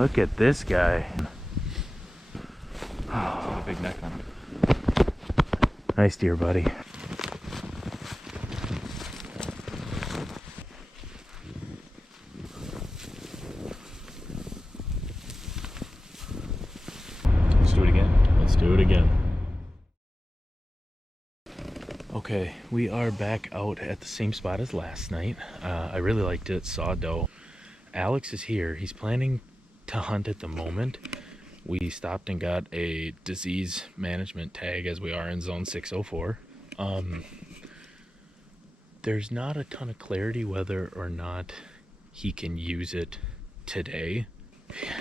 Look at this guy. He's got a big neck on him. Nice deer, buddy. Let's do it again. Let's do it again. Okay, we are back out at the same spot as last night. I really liked it, saw doe. Alex is here. He's planning to hunt at the moment. We stopped and got a disease management tag as we are in zone 604. There's not a ton of clarity whether or not he can use it today.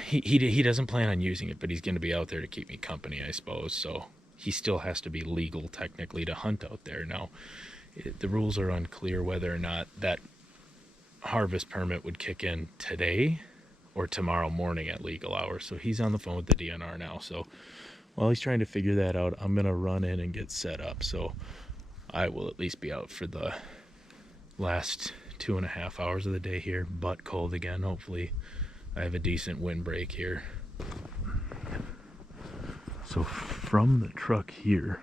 He doesn't plan on using it, but he's going to be out there to keep me company, I suppose. So he still has to be legal technically to hunt out there. Now, the rules are unclear whether or not that harvest permit would kick in today or tomorrow morning at legal hours. So he's on the phone with the DNR now. So while he's trying to figure that out, I'm going to run in and get set up. So I will at least be out for the last 2.5 hours of the day here, but cold again. Hopefully I have a decent windbreak here. So from the truck here,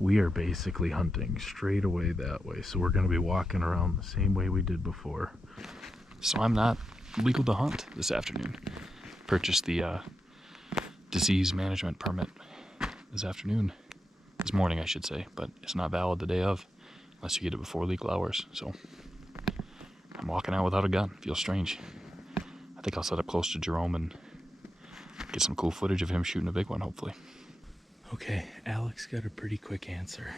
we are basically hunting straight away that way. So we're going to be walking around the same way we did before. So I'm not legal to hunt this afternoon. Purchased the disease management permit this morning I should say, but it's not valid the day of unless you get it before legal hours. So I'm walking out without a gun. Feels strange. I think I'll set up close to Jerome and get some cool footage of him shooting a big one, hopefully. Okay, Alex got a pretty quick answer.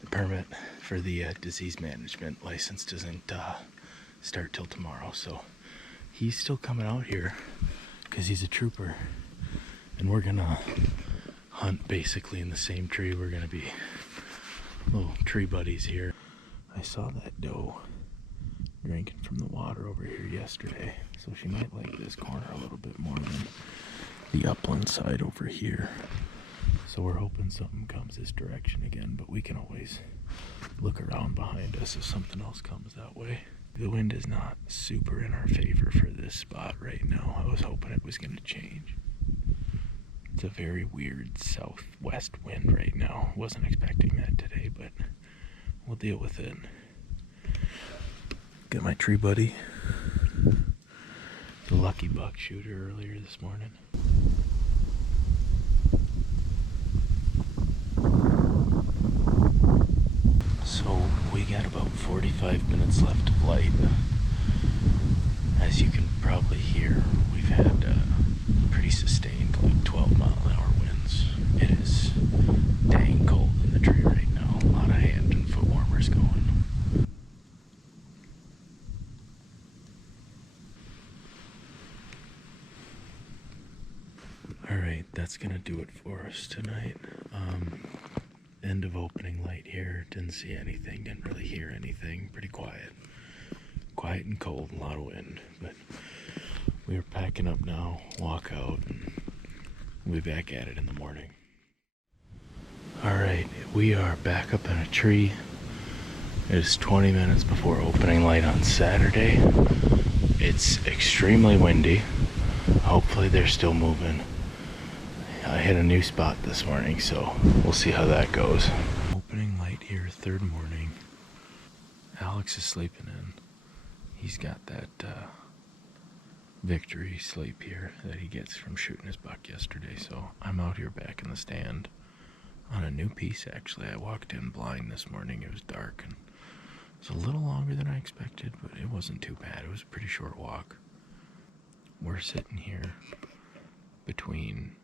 The permit for the disease management license doesn't start till tomorrow, so he's still coming out here because he's a trooper, and we're gonna hunt basically in the same tree. We're gonna be little tree buddies here. I saw that doe drinking from the water over here yesterday, so she might like this corner a little bit more than the upland side over here. So we're hoping something comes this direction again, but we can always look around behind us if something else comes that way. The wind is not super in our favor for this spot right now. I was hoping it was going to change. It's a very weird southwest wind right now. Wasn't expecting that today, but we'll deal with it. Got my tree buddy, the lucky buck shooter earlier this morning. So we got about 45 minutes left of light. As you can probably hear, we've had pretty sustained like 12-mile-an-hour winds. It is dang cold in the tree right now. A lot of hand and foot warmers going. Alright, that's gonna do it for us tonight. End of opening light here. Didn't see anything, didn't really hear anything. Pretty quiet. Quiet and cold, a lot of wind. But we are packing up now, walk out, and we'll be back at it in the morning. Alright, we are back up in a tree. It is 20 minutes before opening light on Saturday. It's extremely windy. Hopefully they're still moving. I hit a new spot this morning, so we'll see how that goes. Opening light here, third morning. Alex is sleeping in. He's got that victory sleep here that he gets from shooting his buck yesterday, so I'm out here back in the stand on a new piece actually. I walked in blind this morning. It was dark and it was a little longer than I expected, but it wasn't too bad. It was a pretty short walk. We're sitting here between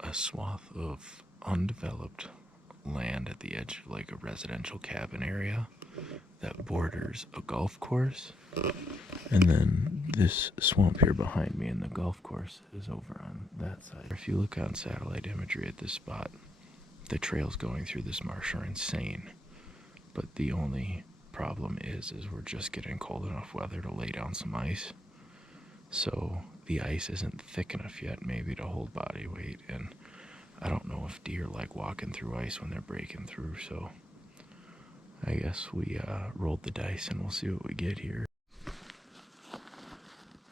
a swath of undeveloped land at the edge of like a residential cabin area that borders a golf course, and then this swamp here behind me, and the golf course is over on that side. If you look on satellite imagery at this spot, the trails going through this marsh are insane, but the only problem is we're just getting cold enough weather to lay down some ice. So the ice isn't thick enough yet maybe to hold body weight, and I don't know if deer like walking through ice when they're breaking through, so I guess we rolled the dice and we'll see what we get here.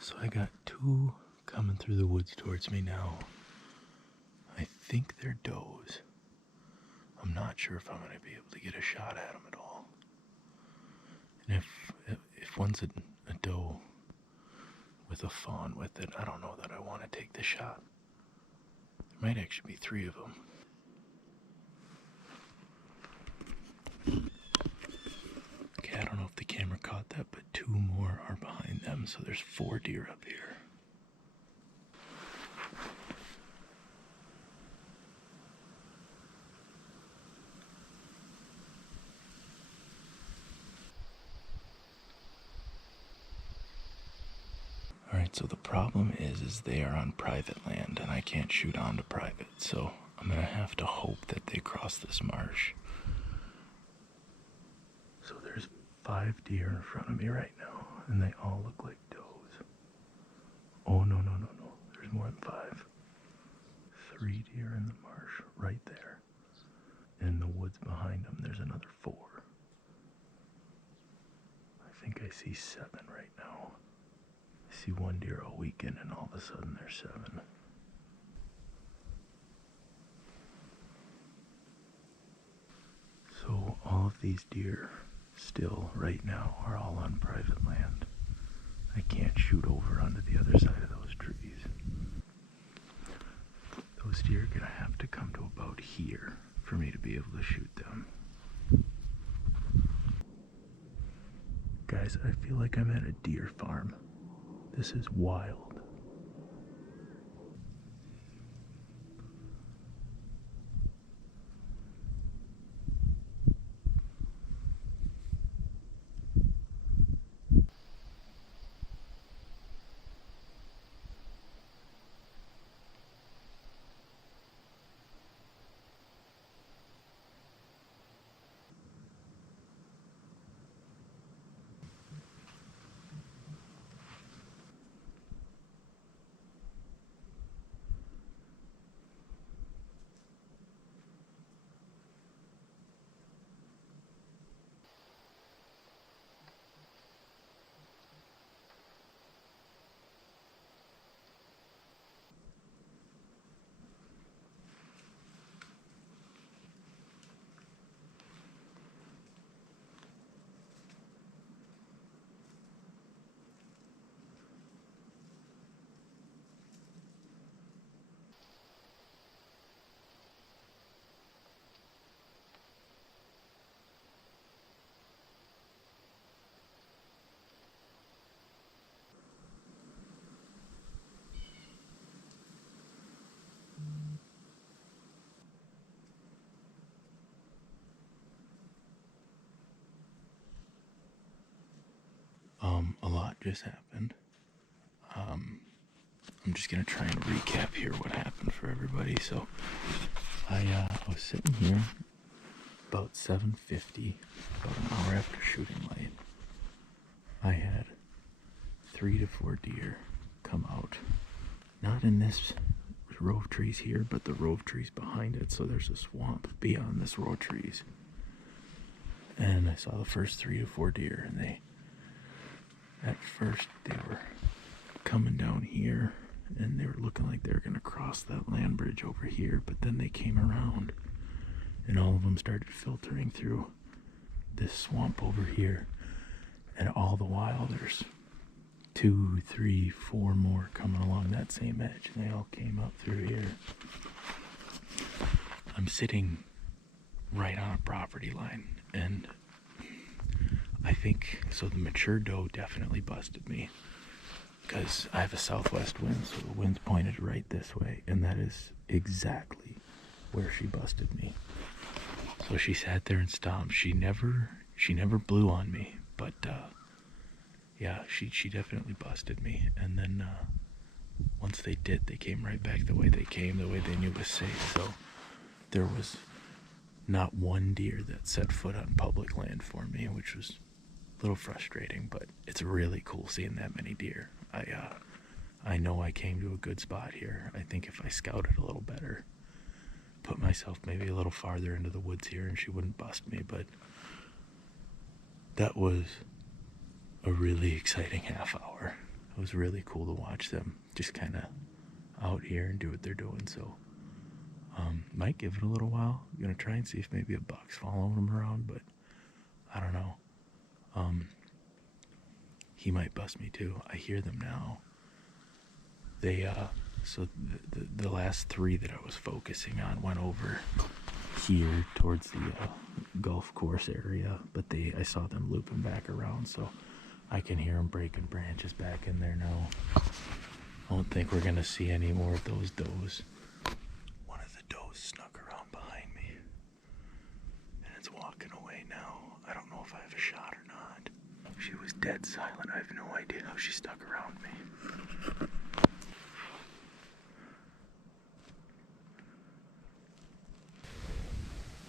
So I got two coming through the woods towards me now. I think they're does. I'm not sure if I'm going to be able to get a shot at them at all. And if one's a doe with a fawn with it, I don't know that I want to take the shot. There might actually be three of them. Okay, I don't know if the camera caught that, but two more are behind them, so there's 4 deer up here. Alright, so the problem is they are on private land, and I can't shoot onto private, so I'm gonna have to hope that they cross this marsh. So there's 5 deer in front of me right now, and they all look like does. Oh, no. There's more than 5. 3 deer in the marsh right there. In the woods behind them, there's another 4. I think I see 7 right now. I see 1 deer all weekend, and all of a sudden there's 7. So all of these deer still right now are all on private land. I can't shoot over onto the other side of those trees. Those deer are gonna have to come to about here for me to be able to shoot them. Guys, I feel like I'm at a deer farm. This is wild. A lot just happened. I'm just gonna try and recap here what happened for everybody. So I was sitting here about 7:50, about an hour after shooting light. I had 3 to 4 deer come out, not in this row of trees here, but the row of trees behind it. So there's a swamp beyond this row of trees, and I saw the first 3 to 4 deer, and at first they were coming down here, and they were looking like they were going to cross that land bridge over here, but then they came around, and all of them started filtering through this swamp over here, and all the while there's 2, 3, 4 more coming along that same edge, and they all came up through here. I'm sitting right on a property line, and I think, so the mature doe definitely busted me, because I have a southwest wind, so the wind's pointed right this way, and that is exactly where she busted me. So she sat there and stomped. She never blew on me, but yeah, she definitely busted me. And then once they did, they came right back the way they came, the way they knew was safe. So there was not one deer that set foot on public land for me, which was a little frustrating, but it's really cool seeing that many deer. I know I came to a good spot here. I think if I scouted a little better, put myself maybe a little farther into the woods here, and she wouldn't bust me, but that was a really exciting half hour. it was really cool to watch them just kind of out here and do what they're doing. So might give it a little while. I'm gonna try and see if maybe a buck's following them around, but I don't know. He might bust me too. I hear them now. They so the last three that I was focusing on went over here towards the golf course area, but I saw them looping back around, so I can hear them breaking branches back in there now. I don't think we're gonna see any more of those does. One of the does snuck around behind me, and it's walking away now. I don't know if I have a shot or not. She was dead silent. I have no idea how she stuck around me.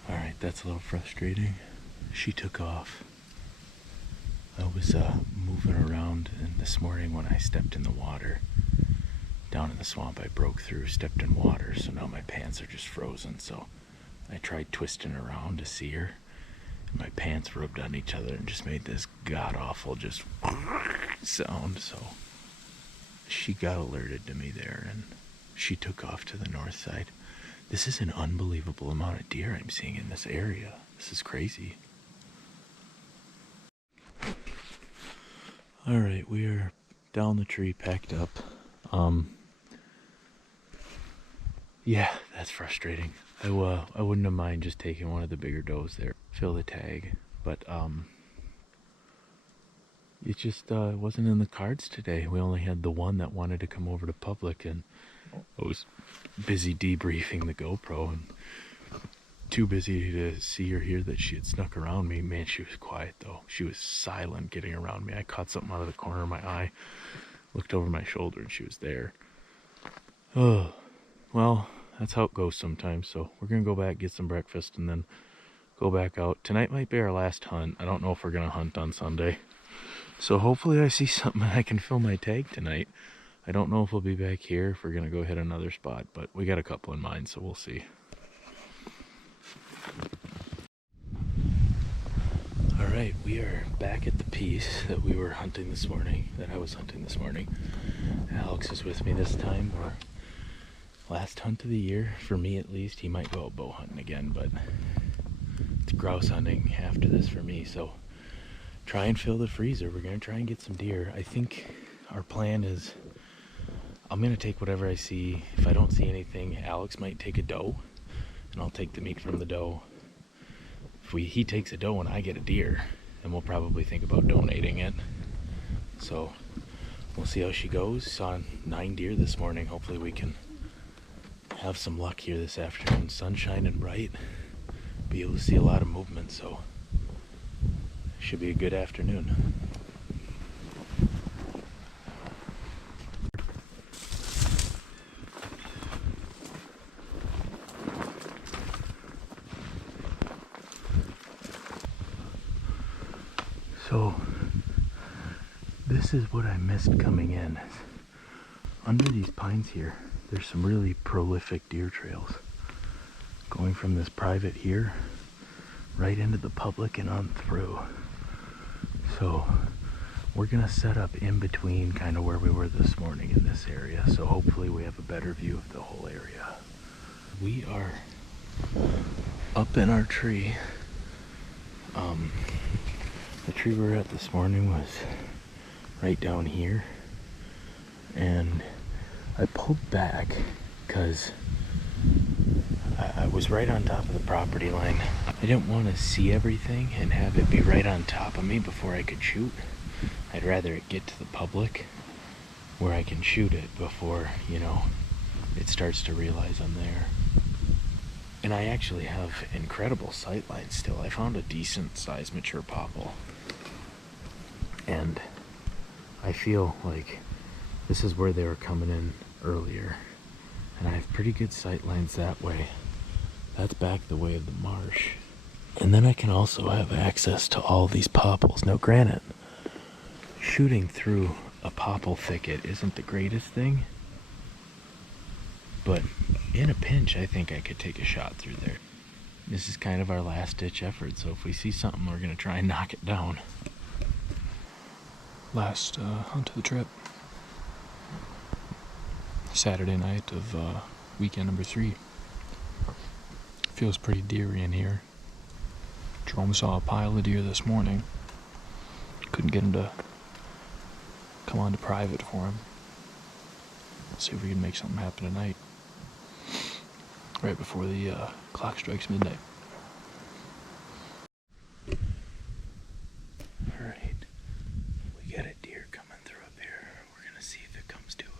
Alright, that's a little frustrating. She took off. I was moving around, and this morning when I stepped in the water down in the swamp, I broke through, stepped in water, so now my pants are just frozen. So I tried twisting around to see her, and my pants rubbed on each other and just made this god-awful just sound. So she got alerted to me there, and she took off to the north side. This is an unbelievable amount of deer I'm seeing in this area. This is crazy. Alright, we are down the tree, packed up. Yeah, that's frustrating. I wouldn't have mind just taking one of the bigger does there, fill the tag, but it just wasn't in the cards today. We only had the one that wanted to come over to public, and I was busy debriefing the GoPro and too busy to see or hear that she had snuck around me. Man, she was quiet though. She was silent getting around me. I caught something out of the corner of my eye, looked over my shoulder, and she was there. Oh, well, that's how it goes sometimes. So we're gonna go back, get some breakfast, and then go back out. Tonight might be our last hunt. I don't know if we're gonna hunt on Sunday. So hopefully I see something I can fill my tag tonight. I don't know if we'll be back here, if we're gonna go hit another spot, but we got a couple in mind, so we'll see. Alright, we are back at the piece that we were hunting this morning, that I was hunting this morning. Alex is with me this time. We're last hunt of the year, for me at least. He might go out bow hunting again, but it's grouse hunting after this for me, so try and fill the freezer. We're gonna try and get some deer. I think our plan is I'm gonna take whatever I see. If I don't see anything, Alex might take a doe, and I'll take the meat from the doe. If he takes a doe and I get a deer, then we'll probably think about donating it. So we'll see how she goes. Saw 9 deer this morning. Hopefully we can have some luck here this afternoon. Sun shining bright, be able to see a lot of movement, so should be a good afternoon. So this is what I missed coming in. Under these pines here, there's some really prolific deer trails going from this private here right into the public and on through. So we're gonna set up in between kind of where we were this morning in this area, so hopefully we have a better view of the whole area. We are up in our tree. The tree we were at this morning was right down here, and I pulled back because I was right on top of the property line. I didn't want to see everything and have it be right on top of me before I could shoot. I'd rather it get to the public where I can shoot it before, it starts to realize I'm there. And I actually have incredible sight lines still. I found a decent sized mature popple, and I feel like this is where they were coming in earlier, and I have pretty good sight lines that way. That's back the way of the marsh, and then I can also have access to all these popples. Now granted, shooting through a popple thicket isn't the greatest thing, but in a pinch I think I could take a shot through there. This is kind of our last ditch effort, so if we see something, we're gonna try and knock it down. Last hunt of the trip. Saturday night of weekend number 3. Feels pretty deery in here. Jerome saw a pile of deer this morning. Couldn't get him to come on to private for him. Let's see if we can make something happen tonight. Right before the clock strikes midnight. Alright, we got a deer coming through up here. We're gonna see if it comes to us.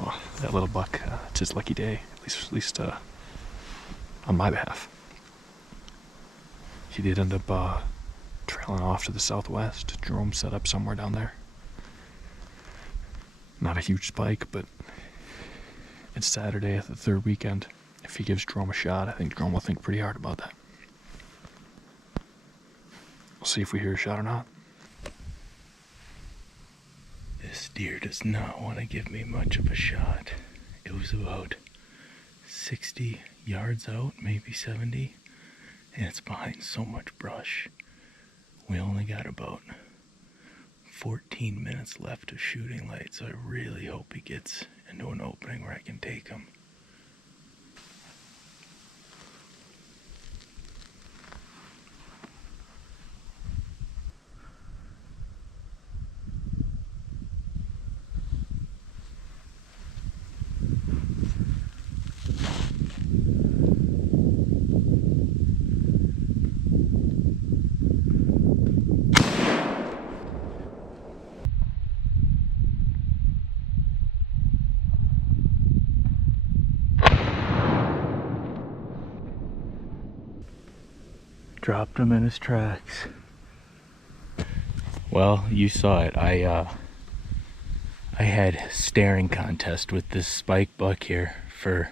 Oh, that little buck, it's his lucky day, at least on my behalf. He did end up trailing off to the southwest. Jerome set up somewhere down there. Not a huge spike, but it's Saturday at the 3rd weekend. If he gives Jerome a shot, I think Jerome will think pretty hard about that. We'll see if we hear a shot or not. This deer does not want to give me much of a shot. It was about 60 yards out, maybe 70, and it's behind so much brush. We only got about 14 minutes left of shooting light, so I really hope he gets into an opening where I can take him. Dropped him in his tracks. Well, you saw it. I had staring contest with this spike buck here for,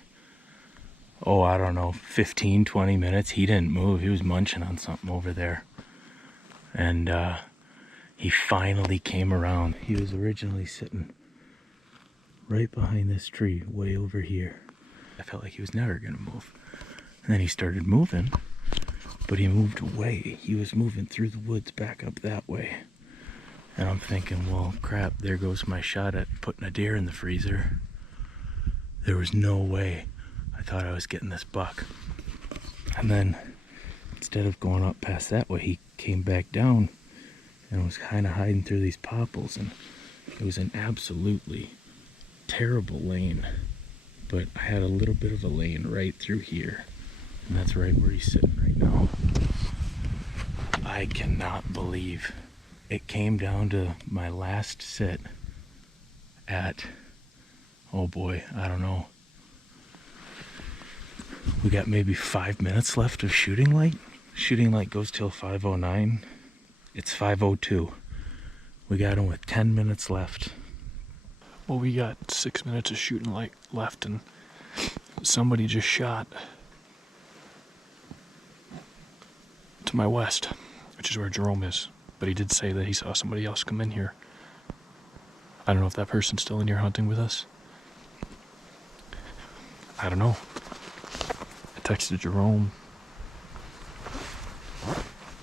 I don't know, 15, 20 minutes. He didn't move. He was munching on something over there. And he finally came around. He was originally sitting right behind this tree, way over here. I felt like he was never gonna move. And then he started moving. But he moved away. He was moving through the woods back up that way. And I'm thinking, well, crap, there goes my shot at putting a deer in the freezer. There was no way I thought I was getting this buck. And then, instead of going up past that way, he came back down and was kind of hiding through these popples. And it was an absolutely terrible lane. But I had a little bit of a lane right through here. And that's right where he's sitting right now. I cannot believe it came down to my last sit at, oh boy, I don't know. We got maybe 5 minutes left of shooting light. Shooting light goes till 5:09. It's 5:02. We got him with 10 minutes left. Well, we got 6 minutes of shooting light left, and somebody just shot to my west, which is where Jerome is. But he did say that he saw somebody else come in here. I don't know if that person's still in here hunting with us. I don't know. I texted Jerome.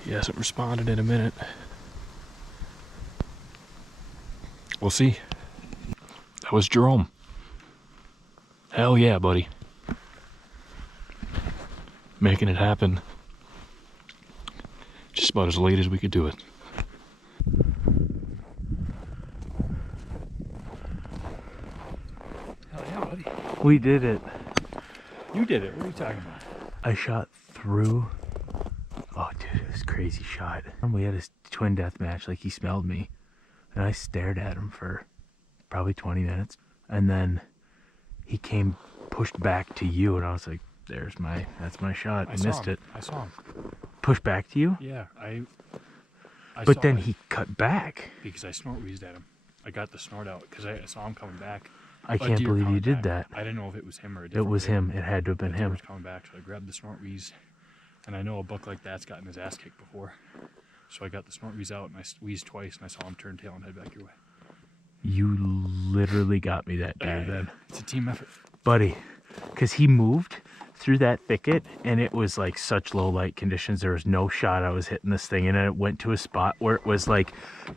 He hasn't responded in a minute. We'll see. That was Jerome. Hell yeah, buddy. Making it happen. Just about as late as we could do it. Hell yeah, buddy. We did it. You did it. What are you talking about? I shot through. Oh, dude, it was a crazy shot. We had his twin death match, like he smelled me. And I stared at him for probably 20 minutes. And then he came, pushed back to you, and I was like, that's my shot. I missed it. I saw him. Push back to you? Yeah, I But saw then it he cut back. because I snort wheezed at him. I got the snort out because I saw him coming back. I A can't deer believe you coming did back. that. I didn't know if it was him or a It different was deer. him. It had to have been The deer him. was coming back, so I grabbed the snort wheeze. And I know a buck like that's gotten his ass kicked before. So I got the snort wheeze out and I wheezed twice and I saw him turn tail and head back your way. You literally got me that deer then. It's a team effort. Buddy, because he moved through that thicket and it was like such low light conditions. There was no shot I was hitting this thing, and then it went to a spot where it was like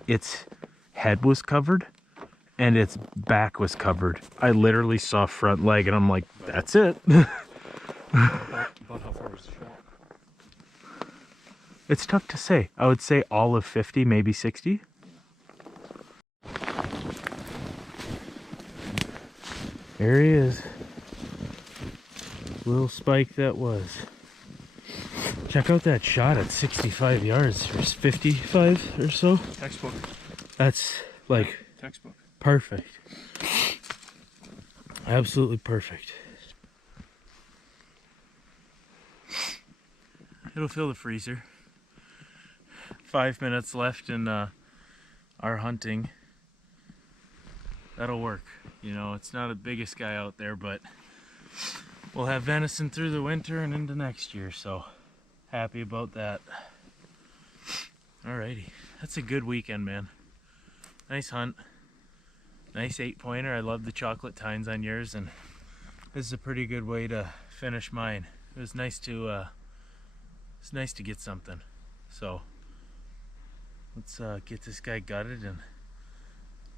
its head was covered and its back was covered. I literally saw front leg and I'm like, that's it. About how far was the shot? It's tough to say. I would say all of 50, maybe 60. There he is. Little spike that was. Check out that shot at 65 yards or 55 or so. Textbook. That's like Textbook. perfect. Absolutely perfect. It'll fill the freezer. 5 minutes left in our hunting. That'll work. You know, it's not the biggest guy out there, but we'll have venison through the winter and into next year, so happy about that. Alrighty, that's a good weekend, man. Nice hunt. Nice 8-pointer. I love the chocolate tines on yours, and this is a pretty good way to finish mine. It was nice to get something. So let's get this guy gutted and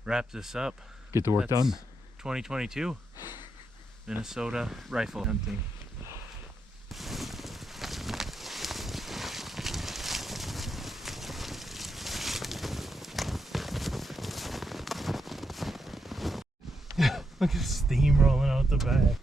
wrap this up. Get the work That's done. 2022 Minnesota rifle hunting. Look at the steam rolling out the back.